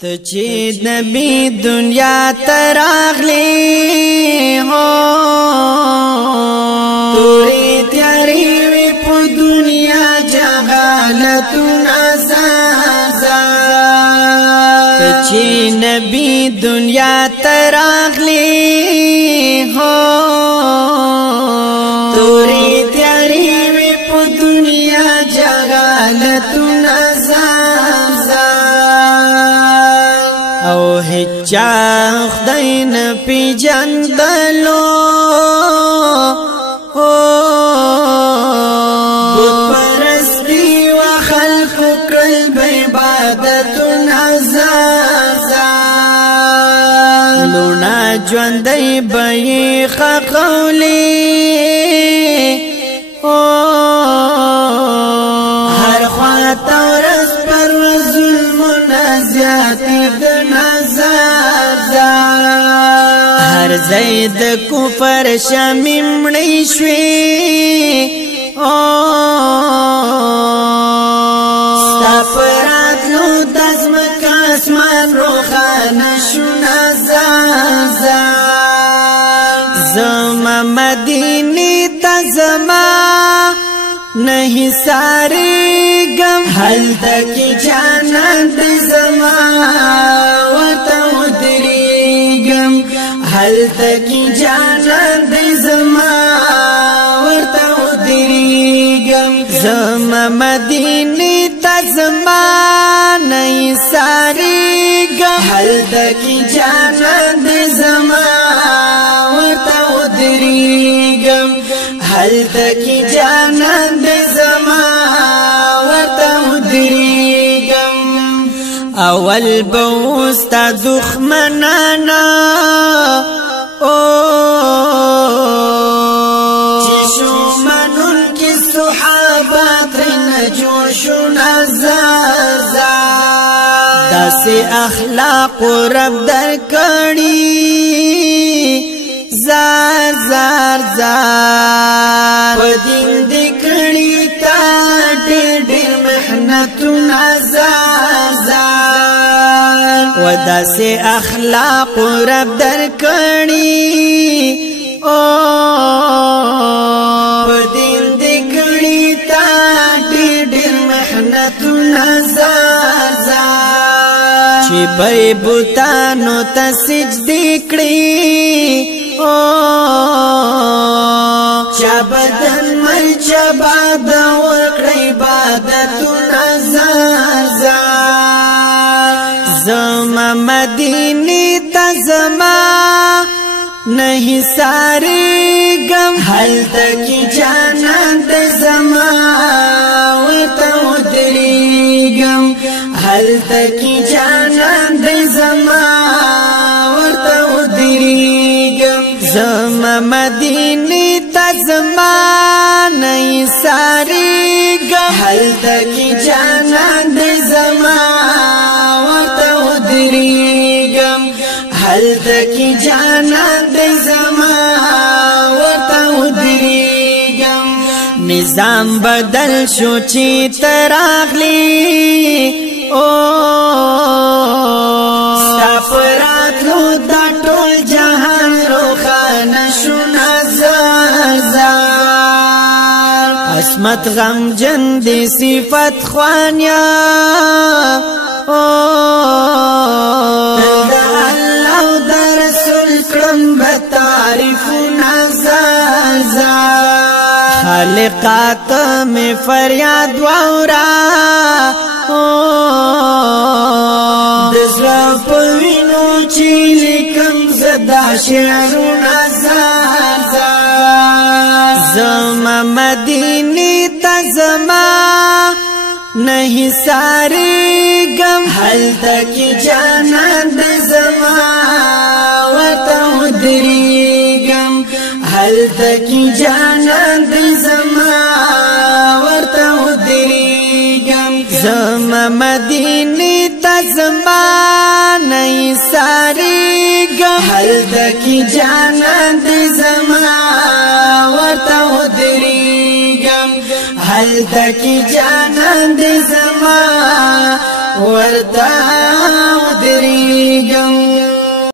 ته چې نبی دنیا تراغلی هو تورې تیارې وي په دنیا جهالتونه زازا ته چې نبی دنیا تراغلی هو تورې تیارې وي په دنیا جهالتونه زازا او هچا خدای نه پیژندلو بت پرستی و خلق کړل عبادتونه زازا لونا ژوندۍ به یې خقولي هر خواته ورځ پر ظلمونه زیاتې د هر زید کفر شامیم مړی شوی ستا پراتلو د ځمکه اسمان روښانه شو زازا زما مدینې ته زما نه حصارېږم هلته کې جانان دی زما ورته ودرېږم هلته کې جانان دی زما ورته ودرېږم زما مدینې ته زما نه حصارېږم هلته کې جانان دی زما ورته ودرېږم هلته کې جانان دی زما ورته ودرېږم اول به وستا دښمنانه چې شو منونکي صحابه ترېنه جوړ شو زازا داسې اخلاقو رب درکړي زار زار زار په دین دې کړي تا ډېر ډېر محنتونه زازا و داسې اخلاقو رب درکړي په دین دې کړي تا ډېر ډېر محنتونه زازا چې به بوتانو ته سجدې کړي چا بدن مل چا باد ورکړی عبادتونه زازا زما مدینې ته زما نه حصارېږم هلته کې جانان دی زما ورته ودرېږم هلته کې جانان دی زما ورته ودرېږم زما مدینې ته زما نه حصارېږم هلته کې جانان دی زما ورته ودرېږم هلته کې جانان دی زما ورته ودرېږم نظام بدل شو چې ته راغلی ستا په راتلو دا ټول جهان روښانه شو زازا عصمت غمجن دی صفت خوانیا د الله او د رسول کړم به تعریفونه زازا خالقات میں فریاد واورا د زړه په وینو چې لیکم زدا شعرونه زازا زما مدینې ته زما نه حصارېږم هلته کې جانان دی زما ورته ودرېږم هلته کې جانان دی زما ورته ودرېږم زما مدینې ته زما نه حصارېږم هلته کې جانان دی زما ورته ودرېږم هلته کې جانان دی زما ورته